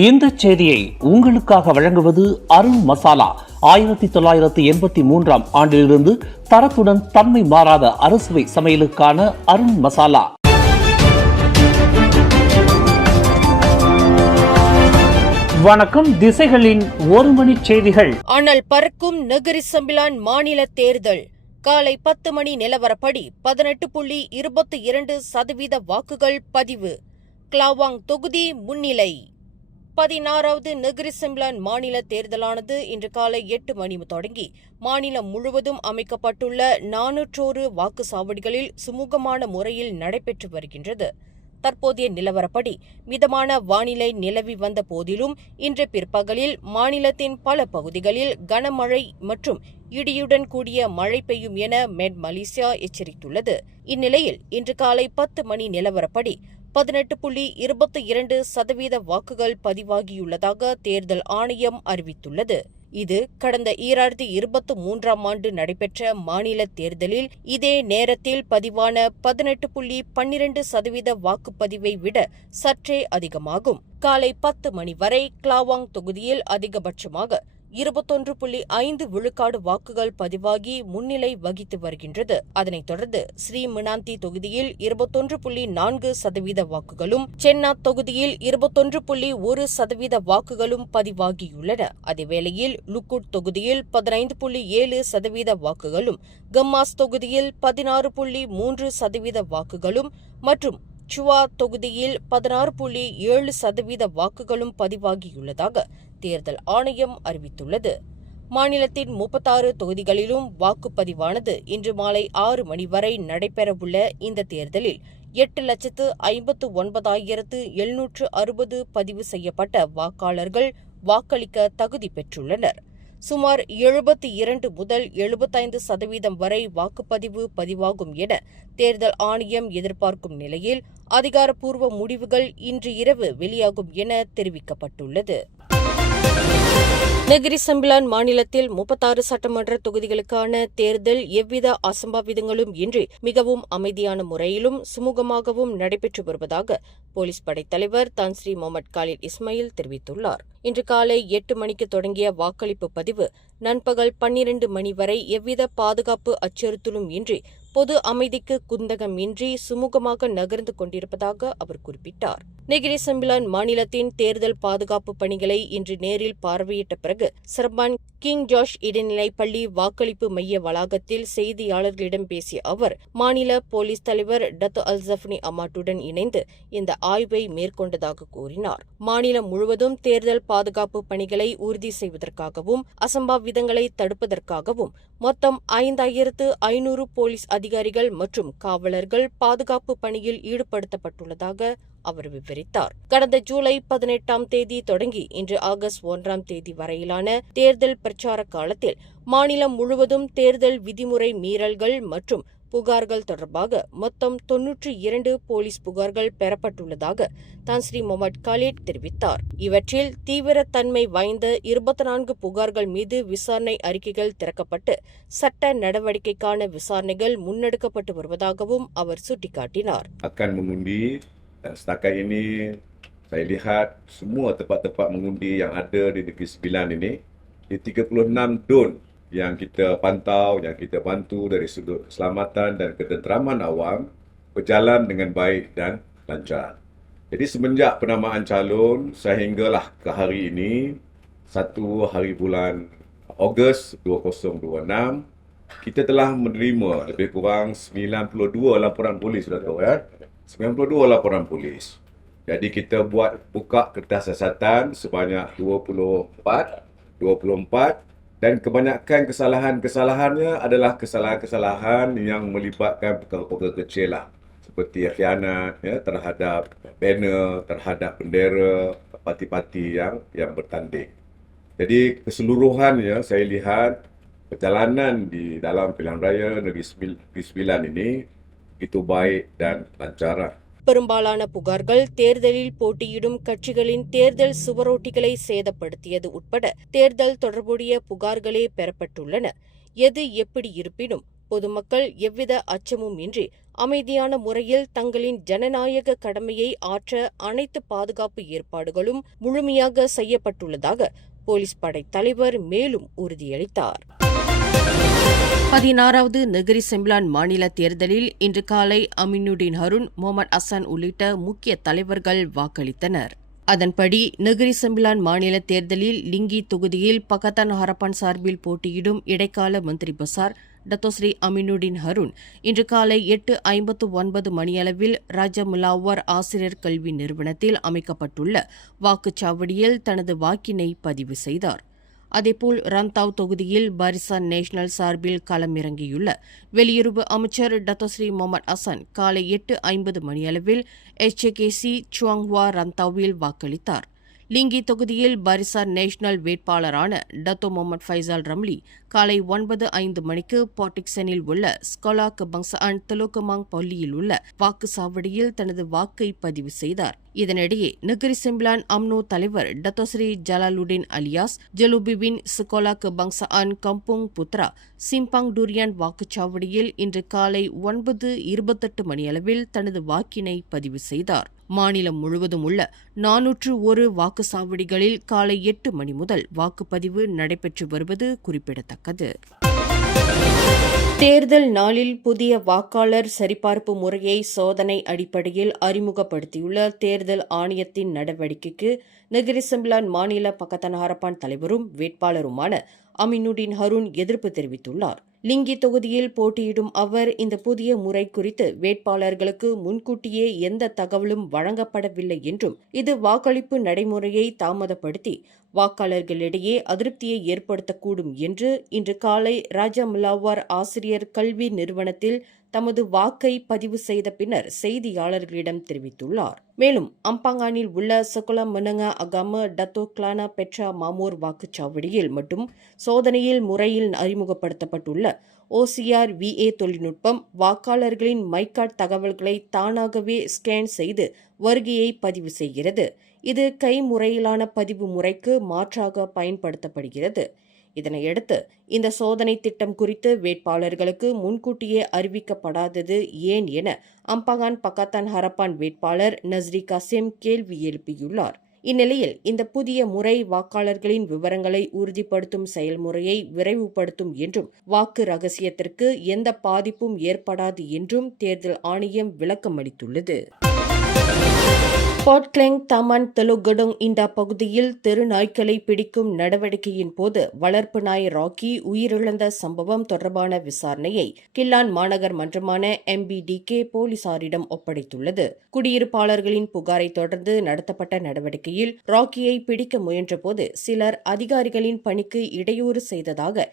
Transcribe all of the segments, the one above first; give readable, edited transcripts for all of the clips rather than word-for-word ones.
இந்த செய்தியை உங்களுக்காக வழங்குவது அருண் மசாலா. 1983 ஆண்டிலிருந்து தரத்துடன் தன்மை மாறாத அறுசுவை சமையலுக்கான அருண் மசாலா. வணக்கம். திசைகளின் ஒரு மணி செய்திகள். அனல் பறக்கும் நெகிரி சம்பிலான் மாநில தேர்தல் காலை 10 மணி நிலவரப்படி 18.22% வாக்குகள் பதிவு. கிளாவாங் தொகுதி முன்னிலை. 16வது நெகிரி சம்பிலான் மாநில தேர்தலானது இன்று காலை 8 மணி தொடங்கி மாநிலம் முழுவதும் அமைக்கப்பட்டுள்ள 401 வாக்குச்சாவடிகளில் சுமூகமான முறையில் நடைபெற்று வருகின்றது. தற்போதைய நிலவரப்படி மிதமான வானிலை நிலவி வந்த போதிலும் இன்று பிற்பகலில் மாநிலத்தின் பல பகுதிகளில் கனமழை மற்றும் இடியுடன் கூடிய மழை பெய்யும் என மெட் மலேசியா எச்சரித்துள்ளது. இந்நிலையில் இன்று காலை 10 மணி நிலவரப்படி 18.22% வாக்குகள் பதிவாகியுள்ளதாக தேர்தல் ஆணையம் அறிவித்துள்ளது. இது கடந்த 2023 ஆண்டு நடைபெற்ற மாநில தேர்தலில் இதே நேரத்தில் பதிவான 18.12% வாக்குப்பதிவை விட சற்றே அதிகமாகும். காலை 10 மணி வரை கிளாவாங் தொகுதியில் அதிகபட்சமாக 21.5 விழுக்காடு வாக்குகள் பதிவாகி முன்னிலை வகித்து வருகின்றது. அதனைத் தொடர்ந்து ஸ்ரீமினாந்தி தொகுதியில் 21.4% வாக்குகளும், சென்னாத் தொகுதியில் 21.1% வாக்குகளும் பதிவாகியுள்ளன. அதேவேளையில் லுக்குட் தொகுதியில் 15.7% வாக்குகளும், கம்மாஸ் தொகுதியில் 16.3% வாக்குகளும் மற்றும் சுவா தொகுதியில் 16.7% வாக்குகளும் பதிவாகியுள்ளதாக தேர்தல் ஆணையம் அறிவித்துள்ளது. மாநிலத்தின் 36 தொகுதிகளிலும் வாக்குப்பதிவானது இன்று மாலை 6 மணி வரை நடைபெறவுள்ள இந்த தேர்தலில் 8,59,760 பதிவு செய்யப்பட்ட வாக்காளர்கள் வாக்களிக்க தகுதி பெற்றுள்ளனர். சுமார் 72 முதல் 75% வரை வாக்குப்பதிவு பதிவாகும் என தேர்தல் ஆணையம் எதிர்பார்க்கும் நிலையில் அதிகாரப்பூர்வ முடிவுகள் இன்று இரவு வெளியாகும் என தெரிவிக்கப்பட்டுள்ளது. நெகிரி சம்பிலான் மாநிலத்தில் 36 சட்டமன்ற தொகுதிகளுக்கான தேர்தல் எவ்வித அசம்பாவிதங்களும் இன்றி மிகவும் அமைதியான முறையிலும் சுமூகமாகவும் நடைபெற்று வருவதாக போலீஸ் படைத்தலைவர் தான் ஸ்ரீ முகமது காலித் இஸ்மாயில் தெரிவித்துள்ளார். இன்று காலை 8 மணிக்கு தொடங்கிய வாக்களிப்பு பதிவு நண்பகல் 12 மணி வரை எவ்வித பாதுகாப்பு அச்சுறுத்தலும் இன்றி பொது அமைதிக்கு குந்தகம் இன்றி சுமூகமாக நகர்ந்து கொண்டிருப்பதாக அவர் குறிப்பிட்டார். நெகிரி சம்பிலான் மாநிலத்தின் தேர்தல் பாதுகாப்பு பணிகளை இன்று நேரில் பார்வையிட்ட பிறகு சர்பான் கிங் ஜார்ஜ் இடைநிலை பள்ளி வாக்களிப்பு மைய வளாகத்தில் செய்தியாளர்களிடம் பேசிய அவர், மாநில போலீஸ் தலைவர் டத்து அல்சப்னி அமாட்டுடன் இணைந்து இந்த ஆய்வை மேற்கொண்டதாக கூறினார். மாநிலம் முழுவதும் தேர்தல் பாதுகாப்பு பணிகளை உறுதி செய்வதற்காகவும் அசம்பாவிதங்களை தடுப்பதற்காகவும் மொத்தம் 5,500 போலீஸ் அதிகாரிகள் மற்றும் காவலர்கள் பாதுகாப்பு பணியில் ஈடுபடுத்தப்பட்டுள்ளதாக அவர் விவரித்தார். கடந்த ஜூலை 18ஆம் தேதி தொடங்கி இன்று ஆகஸ்ட் 1ஆம் தேதி வரையிலான தேர்தல் பிரச்சார காலத்தில் மாநிலம் முழுவதும் தேர்தல் விதிமுறை மீறல்கள் மற்றும் புகார்கள் தொடர்பாக மொத்தம் 92 போலீஸ் புகார்கள் பெறப்பட்டுள்ளதாக தான் ஸ்ரீ முகமது காலித் தெரிவித்தார். இவற்றில் தீவிரத்தன்மை வாய்ந்த 24 புகார்கள் மீது விசாரணை அறிக்கைகள் திறக்கப்பட்டு சட்ட நடவடிக்கைக்கான விசாரணைகள் முன்னெடுக்கப்பட்டு வருவதாகவும் அவர் சுட்டிக்காட்டினார். Dan setakat ini saya lihat semua tempat-tempat mengundi yang ada di Negeri Sembilan ini, di 36 don yang kita pantau, yang kita bantu dari sudut keselamatan dan ketenteraman awam berjalan dengan baik dan lancar. Jadi semenjak penamaan calon sehinggalah ke hari ini, 1 hari bulan Ogos 2026, kita telah menerima lebih kurang 92 laporan polis, sudah tahu ya. 92 laporan polis. Jadi kita buka kertas siasatan sebanyak 24 dan kebanyakan kesalahan-kesalahannya adalah kesalahan-kesalahan yang melibatkan perkara-perkara kecil lah. Seperti khianat ya, terhadap banner, terhadap bendera parti-parti yang bertanding. Jadi keseluruhannya saya lihat perjalanan di dalam pilihan raya Negeri Sembilan ini itu baik dan lancar. பெரும்பாலான புகார்கள் தேர்தலில் போட்டியிடும் கட்சிகளின் தேர்தல் சுவரொட்டிகளை சேதப்படுத்தியது உட்பட தேர்தல் தொடர்புடைய புகார்களே பெறப்பட்டுள்ளன. எது எப்படி இருப்பினும் பொதுமக்கள் எவ்வித அச்சமும் இன்றி அமைதியான முறையில் தங்களின் ஜனநாயக கடமையை ஆற்ற அனைத்து பாதுகாப்பு ஏற்பாடுகளும் முழுமையாக செய்யப்பட்டுள்ளதாக போலீஸ் படை தலைவர் மேலும் உறுதியளித்தார். 16வது நெகிரி செம்பிலான் மாநில தேர்தலில் இன்று காலை அமினுடின் ஹருன், முகமது அசான் உள்ளிட்ட முக்கிய தலைவர்கள் வாக்களித்தனர். அதன்படி நெகிரி செம்பிலான் மாநில தேர்தலில் லிங்கி தொகுதியில் பகத்தான் ஹரப்பான் சார்பில் போட்டியிடும் இடைக்கால மந்திரி பசார் டத்தோஸ்ரீ அமினுடின் ஹருன் இன்று காலை 8:59 மணியளவில் ராஜா முலாவர் ஆசிரியர் கல்வி நிறுவனத்தில் அமைக்கப்பட்டுள்ள வாக்குச்சாவடியில் தனது வாக்கினை பதிவு செய்தார். அதேபோல் ரந்தாவ் தொகுதியில் பாரிசான் நேஷனல் சார்பில் களமிறங்கியுள்ள வெளியுறவு அமைச்சர் டத்தோஸ்ரீ முகமது அசான் காலை 8:50 மணியளவில் HKC சுவாங்ஹுவா ரந்தாவில் வாக்களித்தார். லிங்கி தொகுதியில் பாரிசான் நேஷனல் வேட்பாளரான டத்தோ முகமது ஃபைசால் ரம்லி காலை 9:05 மணிக்கு பாட்டிக்சனில் உள்ள ஸ்கொலா கபங்சான் தெலோகமாங் பள்ளியில் உள்ள வாக்குச்சாவடியில் தனது வாக்கை பதிவு செய்தார். இதனிடையே நெகிரி செம்பிலான் அம்னோ தலைவர் டத்தோஸ்ரீ ஜலாலுடின் அலியாஸ் ஜலுபிபின் Sekolah Kebangsaan Kampung Putra Simpang Durian வாக்குச்சாவடியில் இன்று காலை 9:28 மணியளவில் தனது வாக்கினை பதிவு செய்தார். மாநிலம் முழுவதும் உள்ள 401 வாக்குச்சாவடிகளில் காலை 8 மணி முதல் வாக்குப்பதிவு நடைபெற்று வருவது குறிப்பிடத்தக்கது. தேர்தல் நாளில் புதிய வாக்காளர் சரிபார்ப்பு முறையை சோதனை அடிப்படையில் அறிமுகப்படுத்தியுள்ள தேர்தல் ஆணையத்தின் நடவடிக்கைக்கு நெகிரி செம்பிலான் மாநில பகத்தான் ஹரப்பான் தலைவரும் வேட்பாளருமான அமினுடின் ஹருன் எதிர்ப்பு தெரிவித்துள்ளார். லிங்கி தொகுதியில் போட்டியிடும் அவர் இந்த புதிய முறை குறித்து வேட்பாளர்களுக்கு முன்கூட்டியே எந்த தகவலும் வழங்கப்படவில்லை என்றும் இது வாக்களிப்பு நடைமுறையை தாமதப்படுத்தி வாக்காளர்களிடையே அதிருப்தியை ஏற்படுத்தக்கூடும் என்று இன்று காலை ராஜா முலாவார் ஆசிரியர் கல்வி நிறுவனத்தில் தமது வாக்கை பதிவு செய்த பின்னர் செய்தியாளர்களிடம் தெரிவித்துள்ளார். மேலும் அம்பாங்கானில் உள்ள சகுலா மனங்கா அகாம டத்தோ கிளானா பெட்ரா மாமோர் வாக்குச்சாவடியில் மட்டும் சோதனையில் முறையில் அறிமுகப்படுத்தப்பட்டுள்ள OCR VA தொழில்நுட்பம் வாக்காளர்களின் மைகார்டு தகவல்களை தானாகவே ஸ்கேன் செய்து வருகையை பதிவு செய்கிறது. இது கைமுறையிலான பதிவு முறைக்கு மாற்றாக பயன்படுத்தப்படுகிறது. இதனையடுத்து இந்த சோதனை திட்டம் குறித்து வேட்பாளர்களுக்கு முன்கூட்டியே அறிவிக்கப்படாதது ஏன் என அம்பாங்கான் பகத்தான் ஹரப்பான் வேட்பாளர் நஸ்ரி காசிம் கேள்வி எழுப்பியுள்ளார். இந்நிலையில் இந்த புதிய முறை வாக்காளர்களின் விவரங்களை உறுதிப்படுத்தும் செயல்முறையை விரைவுபடுத்தும் என்றும் வாக்கு ரகசியத்திற்கு எந்த பாதிப்பும் ஏற்படாது என்றும் தேர்தல் ஆணையம் விளக்கம் அளித்துள்ளது. போர்ட் கிளெங் தமான் தெலுகடோங் இந்த பகுதியில் தெரு நாய்க்களை பிடிக்கும் நடவடிக்கையின் போது வளர்ப்பு நாய் ராக்கி உயிரிழந்த சம்பவம் தொடர்பான விசாரணையை கில்லான் மாநகர் மன்றமான MBDK போலீசாரிடம் ஒப்படைத்துள்ளது. குடியிருப்பாளர்களின் புகாரை தொடர்ந்து நடத்தப்பட்ட நடவடிக்கையில் ராக்கியை பிடிக்க முயன்றபோது சிலர் அதிகாரிகளின் பணிக்கு இடையூறு செய்ததாக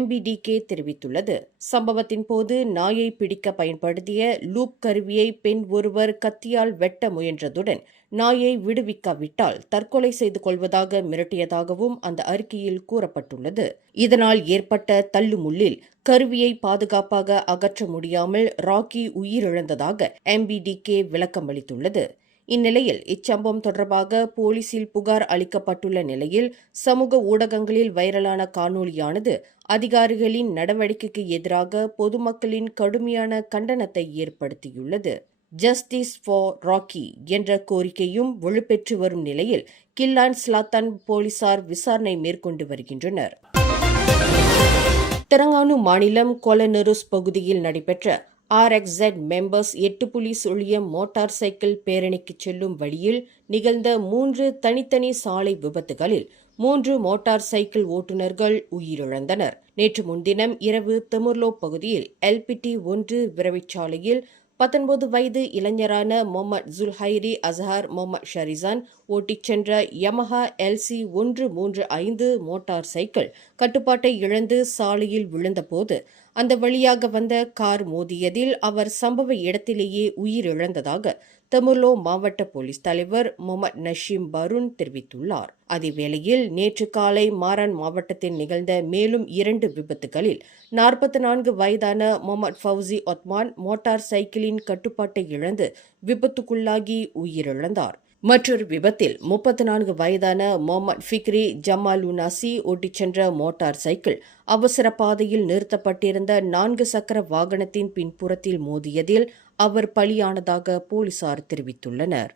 MBDK தெரிவித்துள்ளது. சம்பவத்தின் போது நாயை பிடிக்க பயன்படுத்திய லூப் கருவியை பெண் ஒருவர் கத்தியால் வெட்ட முயன்றதுடன் நாயை விடுவிக்காவிட்டால் தற்கொலை செய்து கொள்வதாக மிரட்டியதாகவும் அந்த அறிக்கையில் கூறப்பட்டுள்ளது. இதனால் ஏற்பட்ட தள்ளுமுள்ளில் கருவியை பாதுகாப்பாக அகற்ற முடியாமல் ராக்கி உயிரிழந்ததாக MBDK விளக்கமளித்துள்ளது. இந்நிலையில் இச்சம்பவம் தொடர்பாக போலீசில் புகார் அளிக்கப்பட்டுள்ள நிலையில் சமூக ஊடகங்களில் வைரலான காணொலியானது அதிகாரிகளின் நடவடிக்கைக்கு எதிராக பொதுமக்களின் கடுமையான கண்டனத்தை ஏற்படுத்தியுள்ளது. ஜஸ்டிஸ் ஃபார் ராக்கி என்ற கோரிக்கையும் வலுப்பெற்று வரும் நிலையில் கில்லான் ஸ்லாத்தான் போலீசார் விசாரணை மேற்கொண்டு வருகின்றனர். தெலங்கானா மாநிலம் கொலநெருஸ் பகுதியில் நடைபெற்ற RXZ மெம்பர்ஸ் 8 மோட்டார் சைக்கிள் பேரணிக்கு செல்லும் வழியில் நிகழ்ந்த 3 தனித்தனி சாலை விபத்துகளில் 3 மோட்டார் சைக்கிள் ஓட்டுநர்கள் உயிரிழந்தனர். நேற்று முன்தினம் இரவு தெமுர்லோ பகுதியில் LPT 1 விரைவுச்சாலையில் 19 வயது இளைஞரான முகமது ஜுல்ஹைரி அசஹர் முகமது ஷரிசான் ஓட்டிச் சென்ற யமஹா LC 135 மோட்டார் சைக்கிள் கட்டுப்பாட்டை இழந்து சாலையில் விழுந்தபோது அந்த வழியாக வந்த கார் மோதியதில் அவர் சம்பவ இடத்திலேயே உயிரிழந்ததாக தெமுர்லோ மாவட்ட போலீஸ் தலைவர் முகமது நஷீம் பருன் தெரிவித்துள்ளார். அதேவேளையில் நேற்று காலை மாரான் மாவட்டத்தில் நிகழ்ந்த மேலும் 2 விபத்துகளில் 44 வயதான முகமது ஃபவுசி ஒத்மான் மோட்டார் சைக்கிளின் கட்டுப்பாட்டை இழந்து விபத்துக்குள்ளாகி உயிரிழந்தார். மற்றொரு விபத்தில் 34 வயதான முகமது ஃபிக்ரி ஜமாலுனாசி ஓட்டிச் சென்ற மோட்டார் சைக்கிள் அவசர பாதையில் நிறுத்தப்பட்டிருந்த 4 சக்கர வாகனத்தின் பின்புறத்தில் மோதியதில் அவர் பலியானதாக போலீசார் தெரிவித்துள்ளனர்.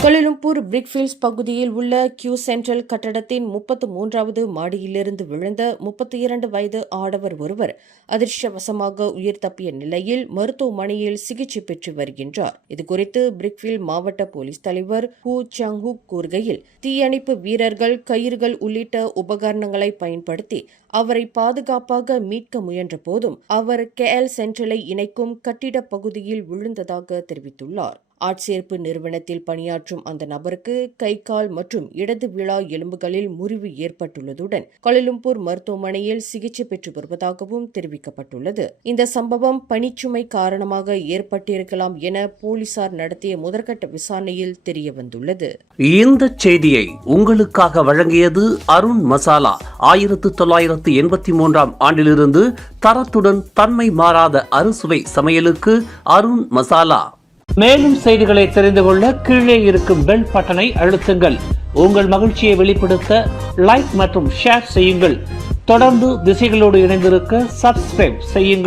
கோலாலம்பூர் பிரிக்ஃபீல்ட்ஸ் பகுதியில் உள்ள கியூ சென்ட்ரல் கட்டடத்தின் 33வது மாடியிலிருந்து விழுந்த 32 வயது ஆடவர் ஒருவர் அதிர்ஷ்டவசமாக உயிர் தப்பிய நிலையில் மருத்துவமனையில் சிகிச்சை பெற்று வருகின்றார். இதுகுறித்து பிரிக்ஃபீல்ட் மாவட்ட போலீஸ் தலைவர் ஹூ சாங்-ஹுக் கூறுகையில், தீயணைப்பு வீரர்கள் கயிறுகள் உள்ளிட்ட உபகரணங்களை பயன்படுத்தி அவரை பாதுகாப்பாக மீட்க முயன்ற போதும் அவர் KL சென்ட்ரலை இணைக்கும் கட்டிட பகுதியில் விழுந்ததாக தெரிவித்துள்ளார். ஆட்சேர்ப்பு நிறுவனத்தில் பணியாற்றும் அந்த நபருக்கு கை, கால் மற்றும் இடது விழா எலும்புகளில் முறிவு ஏற்பட்டுள்ளதுடன் கோலாலம்பூர் மருத்துவமனையில் சிகிச்சை பெற்று வருவதாகவும் தெரிவிக்கப்பட்டுள்ளது. இந்த சம்பவம் பணிச்சுமை காரணமாக ஏற்பட்டிருக்கலாம் என போலீசார் நடத்திய முதற்கட்ட விசாரணையில் தெரியவந்துள்ளது. இந்த செய்தியை உங்களுக்காக வழங்கியது அருண் மசாலா. 1983ஆம் ஆண்டிலிருந்து தரத்துடன் தன்மை மாறாத அறுசுவை சமையலுக்கு அருண் மசாலா. மேலும் செய்திகளை தெரிந்து கொள்ள கீழே இருக்கும் பெல் பட்டனை அழுத்துங்கள். உங்கள் மகிழ்ச்சியை வெளிப்படுத்த லைக் மற்றும் ஷேர் செய்யுங்கள். தொடர்ந்து திசைகளோடு இணைந்திருக்க சப்ஸ்கிரைப் செய்யுங்கள்.